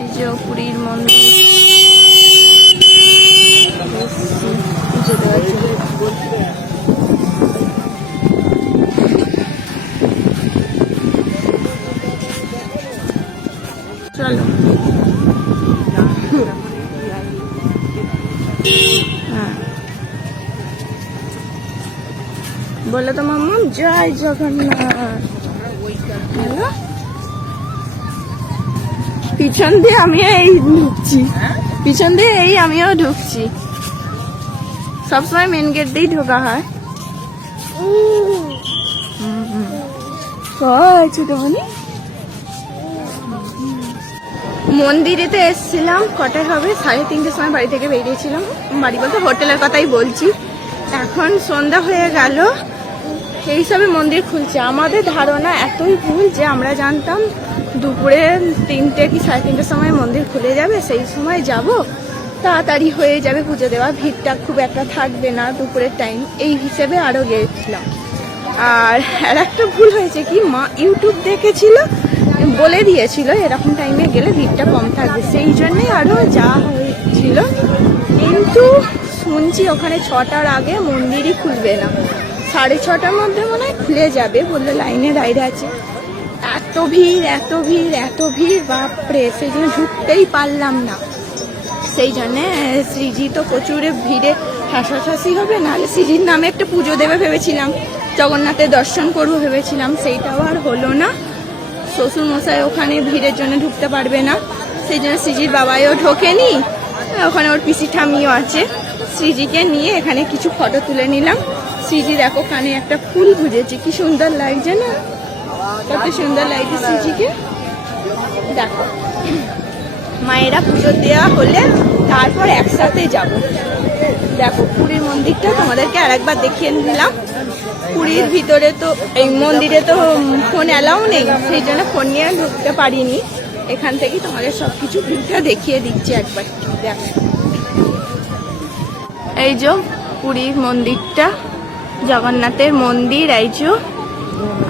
এই যে পুরীর মন্দির। পুজো দেওয়ার জন্য। চলো। হ্যাঁ। বলে তো মাম্মা জয় জগন্নাথ। হ্যালো? পিছন দিয়ে আমি এই ঢুকছি। পিছন দিয়ে এই আমিও ঢুকছি। সবসময় মেন গেট দিয়েই ঢোকা হয়। কয় ছোটমণি মন্দিরেতে এসেছিলাম কটায় হবে? সাড়ে তিনটের সময় বাড়ি থেকে বেরিয়েছিলাম। বাড়ি বলতে হোটেলের কথাই বলছি। এখন সন্ধ্যা হয়ে গেল। সেই হিসাবে মন্দির খুলছে। আমাদের ধারণা এতই ভুল যে আমরা জানতাম দুপুরে তিনটে কি সাড়ে তিনটের সময় মন্দির খুলে যাবে, সেই সময় যাব। তাড়াতাড়ি হয়ে যাবে পুজো দেওয়া, ভিড়টা খুব একটা থাকবে না দুপুরের টাইম এই হিসেবে আরও গিয়েছিলাম আর আর একটা ভুল হয়েছে কি, মা ইউটিউব দেখেছিল, বলে দিয়েছিল এরকম টাইমে গেলে ভিড়টা কম থাকবে। সেই জন্যই আরও যা হয়েছিল। কিন্তু শুনছি ওখানে ছটার আগে মন্দিরই খুলবে না। সাড়ে ছটার মধ্যে মনে হয় খুলে যাবে বলল লাইনে দাঁড়িয়ে আছে। এত ভিড় এত ভিড় এত ভিড়, বাপরে, সেই জন্য ঢুকতেই পারলাম না। সেই জন্যে শ্রীজি তো প্রচুর ভিড়ে হাসাহাসি হবে, নাহলে শ্রীজির নামে একটা পুজো দেবে ভেবেছিলাম। জগন্নাথের দর্শন করব ভেবেছিলাম, সেইটাও আর হলো না। শ্বশুর মশাই ওখানে ভিড়ের জন্য ঢুকতে পারবে না। সেই জন্য শ্রীজির বাবাইও ঢোকেনি, ওখানে ওর পিসি ঠামিও আছে। শ্রীজিকে নিয়ে এখানে কিছু ফটো তুলে নিলাম। শ্রীজি দেখো কানে একটা ফুল গুজেছে কি সুন্দর লাগছে না? কত সুন্দর লাগছে শ্রীজিকে দেখো। মায়েরা পুজো দেওয়া হলে তারপর একসাথে যাব। দেখো, পুরীর মন্দিরটা তোমাদেরকে আরেকবার দেখিয়ে নিলাম। পুরীর ভিতরে তো, এই মন্দিরে তো ফোন অ্যালাউ নেই, সেই জন্য ফোন নিয়ে ঢুকতে পারিনি। এখান থেকে তোমাদের সব কিছু ভিড়টা দেখিয়ে দিচ্ছি একবার। দেখো। এই যে পুরীর মন্দিরটা, জগন্নাথের মন্দির, এই যে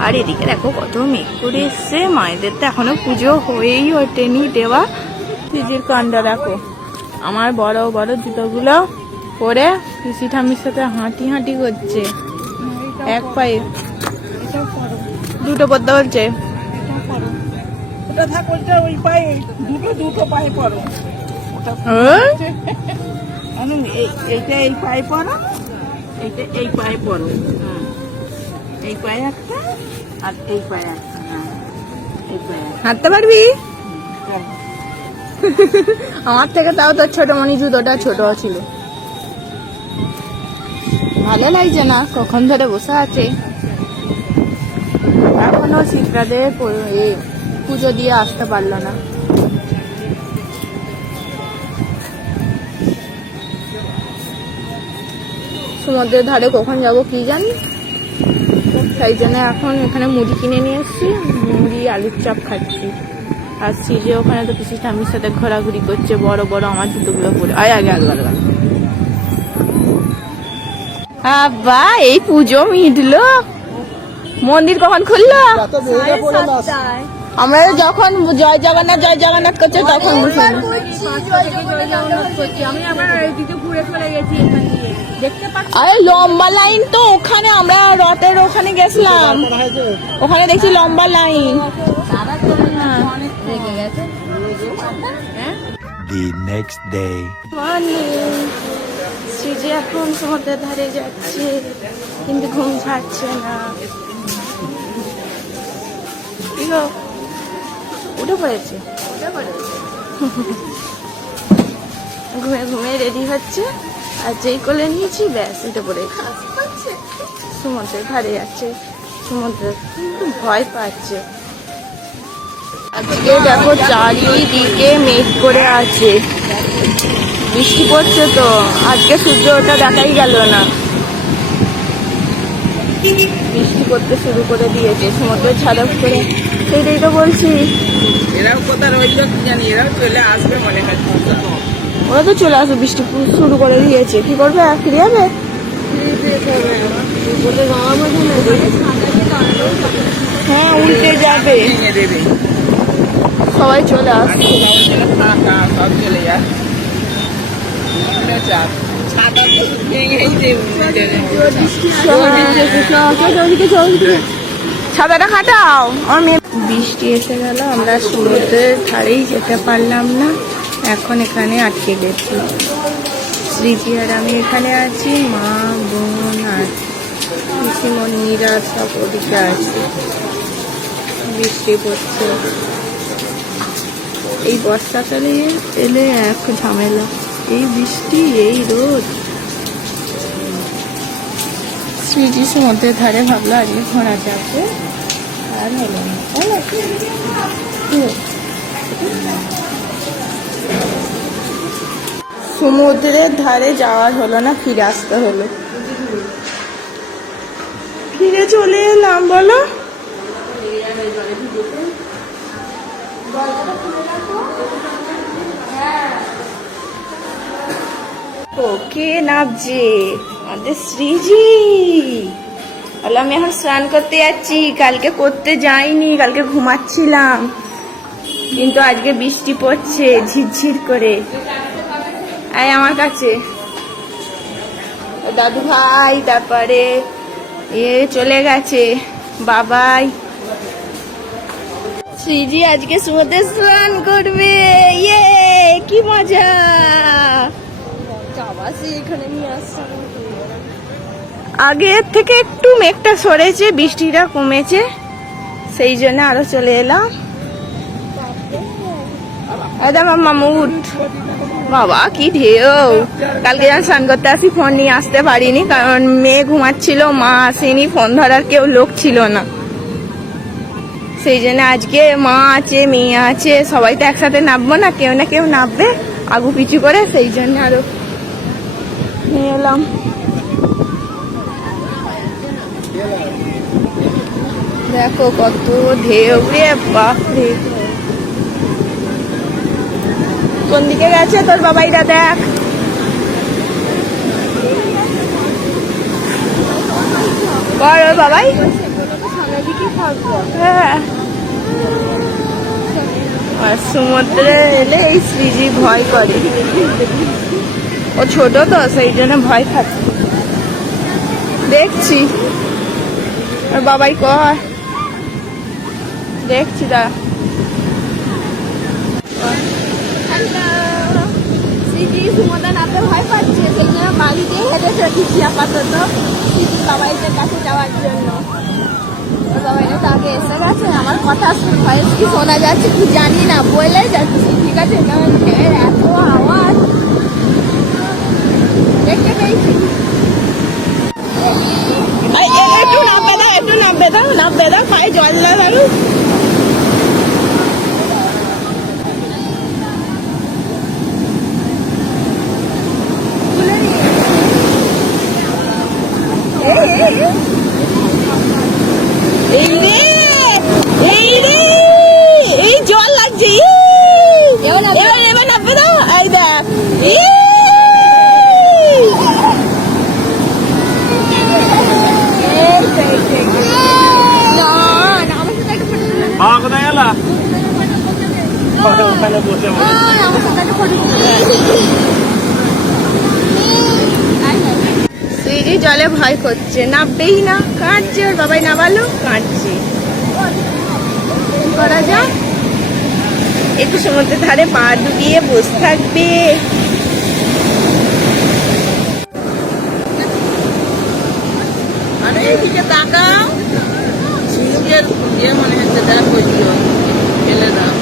আর এদিকে দেখো কত মেঘ করে এসছে। মায়েদের তো এখনও পুজো হয়েই ওঠেনি। দেওয়া দিদির কান্ডা দেখো। আমার বড় বড় জুতোগুলো পরে পিসি ঠামির সাথে হাঁটি হাঁটি করছে। এক পায়ে। দুটো পদ্মা বলছে। ওই পায়ে দুটো দুটো পায়ে এইটা এই পায়ে পড়ো এইটা এই পায়ে হুম। এই পায়ে একটা আর এই পায়ে হ্যাঁ হাঁটতে পারবি? আমার থেকে তাও তোর ছোট মনি জুতোটা ছোট ছিল। ভালো লাগছে না? কখন ধরে বসে আছে? এখনও শীতরাতে পুজো দিয়ে আসতে পারল না। সমুদ্রের ধারে কখন যাব কি জানি? তাই জন্য এখন এখানে মুড়ি কিনে নিয়ে এসেছি মুড়ি আলুর চপ খাচ্ছি। আর যে ওখানে তো পিসি ঠামির সাথে ঘোরাঘুরি করছে বড় বড় আমার জুতোগুলো পরে। আয় আগে আগে। আব্বা এই পুজো মিটলো। মন্দির কখন খুললো? আমরা যখন জয় জগন্নাথ জয় জগন্নাথ করছে তখন আমি আবার ঘুরে চলে গেছি এখান দিয়ে। আরে লম্বা লাইন তো ওখানে আমরা রথের ওখানে গেছিলাম। ওখানে দেখছি লম্বা line the next day. Morning এখন সমুদ্রের ধারে যাচ্ছে কিন্তু ঘুম ছাড়ছে না। উঠে পড়েছে? ঘুমে ঘুমে রেডি হচ্ছে? আর যেই কোলে নিয়েছি, ব্যাস উঠে পড়ে সমুদ্রের ধারে যাচ্ছে সমুদ্রের কিন্তু ভয় পাচ্ছে। আজকে দেখো চারিদিকে মেঘ করে আছে। বৃষ্টি পড়ছে তো, আজকে সূর্য ওটা দেখাই গেল না। বৃষ্টি পড়তে শুরু করে দিয়েছে, সমুদ্রের ছাড়া করে সেইটাই তো বলছি। এরাও কোথায় কি জানি, এরাও চলে আসবে মনে হচ্ছে ওরা তো চলে আসবে, বৃষ্টি শুরু করে দিয়েছে। কি করবে? ফিরে যাবে? হ্যাঁ উল্টে যাবে। সবাই চলে আসবে। ছাতাটা খাটাও। আমার মেয়ে বৃষ্টি এসে গেল, আমরা শুরুতে ধারেই যেতে পারলাম না। এখন এখানে আটকে গেছি। স্মৃতি আর আমি এখানে আছি, মা, বোন আর পিসিমণিরা সব ওদিকে আছে। বৃষ্টি পড়ছে। এই বর্ষাকালে এলে এক ঝামেলা। এই বৃষ্টি, এই রোদ। শ্রীজি সমুদ্রের ধারে ভাবলো আজকে ঘোরা যাবে। আর হলো না। সমুদ্রের ধারে যাওয়ার হলো না, ফিরে আসতে হলো। ফিরে চলে এলাম, বলো। ওকে নাবছে আমাদের শ্রীজি। বলে আমি এখন স্নান করতে যাচ্ছি, কালকে করতে যাইনি, কালকে ঘুমাচ্ছিলাম। কিন্তু আজকে বৃষ্টি পড়ছে ঝিরঝির করে। আয় আমার কাছে। দাদু ভাই তারপরে এ চলে গেছে। বাবাই। শ্রীজি আজকে সমুদ্রে স্নান করবে। ইয়ে কি মজা। এখানে নিয়ে আসছে। আগের থেকে একটু মেঘটা সরেছে বৃষ্টিটা কমেছে। সেই জন্য আরও চলে এলাম। একদম মামু উঠ বাবা, কি ঢেউ। কালকে যখন স্নান করতে আসি ফোন নিয়ে আসতে পারিনি, কারণ মেয়ে ঘুমাচ্ছিল, মা আসেনি ফোন ধরার কেউ লোক ছিল না। সেই জন্য আজকে মা আছে, মেয়ে আছে, সবাই তো একসাথে নামবো না, কেউ না কেউ নামবে, আগু পিছু করে, সেই জন্য আরও নিয়ে এলাম। দেখো কত ঢেউ, রে বাপরে। কোন দিকে গেছে তোর বাবাইরা দেখ? ওর বাবাই? হ্যাঁ। আর সমুদ্রে এলে এই শ্রীজি ভয় করে। ও ছোট তো, সেই জন্য ভয় খাচ্ছে। দেখছি। আর বাবাই কয়? দেখছি দা নামতে ভয় পাচ্ছে, সেই জন্য দিয়ে হেঁটে চলেছি আপাতত। সিটি বাবাইদের কাছে যাওয়ার জন্য। তো আগে এসে গেছে, আমার কথা ভয়েস কি শোনা যাচ্ছে কি জানি না, বলে যাচ্ছি। ঠিক আছে, কারণ এত আওয়াজ দেখতে পেয়েছি এই, এ- একটু নামবে দাও একটু নামবে দাও নামবে দাও পায়ে জল না দাও তুলে নিয়ে এই রে এই রে এই জল লাগছে ই! এবার নামবে। এবার এবার নামবে দাও এই দেখ ই! না না আমার সাথে একটা ফটো তুলে মা কোথায় গেল ওখানে বসে বসে। আমার সাথে একটা ফটো সিঁড়ি জলে ভয় করছে। নামবেই না, কাঁদছে, ওর বাবাই নামালো, কাঁদছে। করা যায় একটু সমুদ্রের ধারে পা ডুবিয়ে বসে থাকবে। আরে মনে হচ্ছে দেখো ইয়ে ফেলে দাও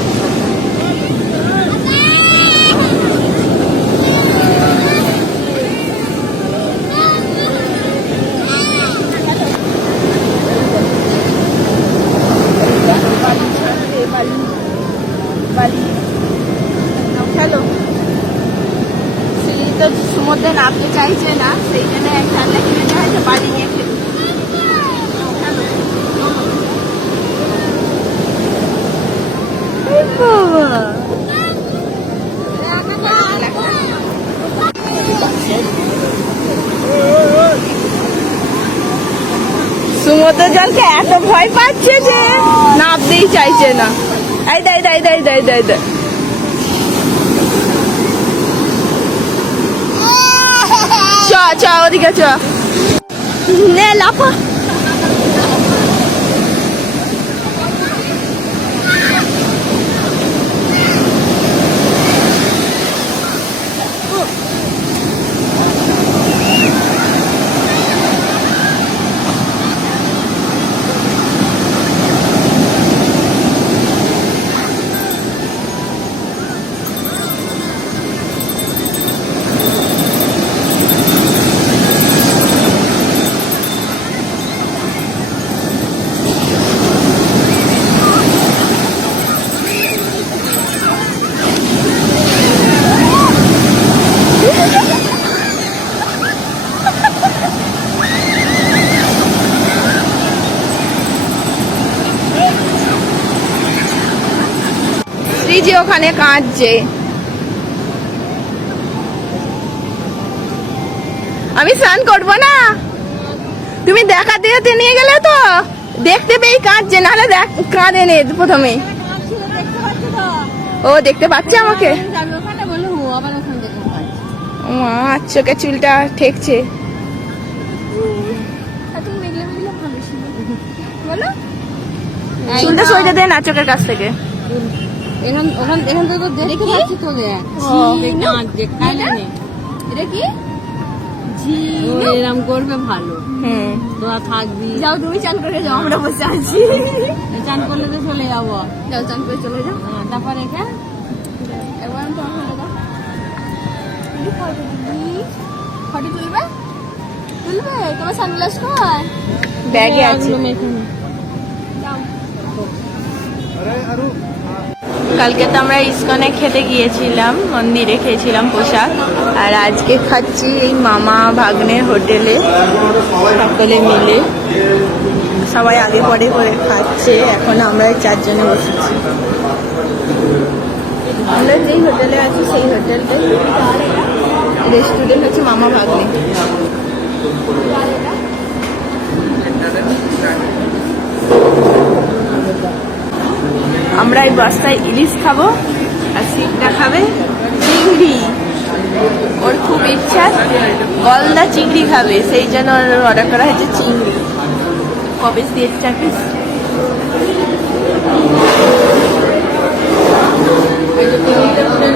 বালি বালি হ্যালো সিঁড়ি তো সমুদ্রে নামতে চাইছে না সেই জন্য এক ঠান্ডা কিনে হয়তো বাড়ি নিয়ে খেতে সমুদ্র জলকে এত ভয় পাচ্ছে যে নামতেই চাইছে না এই দেয় দেয় দেয় দেয় দেয় দেয় চ ওদিকে চ নে লাফা শ্রীজি ওখানে কাঁদছে। আমি স্নান করব না? তুমি দেখা দিতে নিয়ে গেলে তো? দেখতে পেয়ে কাঁদছে নাহলে দেখ কাঁদে নে প্রথমে। ও দেখতে পাচ্ছে আমাকে? মা চোখে চুলটা ঠেকছে। চুলটা সরিয়ে দে না চোখের কাছ থেকে। এখান ওখান এখান থেকে তো দেখতে পাচ্ছি তো দেখ এটা? কি? এরম করবে ভালো। হুম তোরা থাকবি। যাও তুমি চান করে যাও আমরা বসে আছি। চান করলে তো চলে যাব। যাও চান করে চলে যাও। হ্যাঁ, তারপর এখানে? একবার তোমার ফটো দাও। ফটো তুলবে? তুলবে? তোমার সানগ্লাস কয় ব্যাগে আছে। কালকে তো আমরা ইস্কনে খেতে গিয়েছিলাম, মন্দিরে খেয়েছিলাম পোশাক। আর আজকে খাচ্ছি এই মামা ভাগ্নের হোটেলে। সকলে মিলে। সবাই আগে পরে করে খাচ্ছে, এখন আমরা চারজনে বসেছি। আমরা যেই হোটেলে আছি, সেই হোটেলটা। রেস্টুরেন্ট হচ্ছে মামা ভাগ্নে। আমরা এই বস্তায় ইলিশ খাব আর সিটটা খাবে চিংড়ি। ওর খুব ইচ্ছা, গলদা চিংড়ি খাবে, সেই জন্য অর্ডার করা হয়েছে চিংড়ি। কবে দিয়ে যে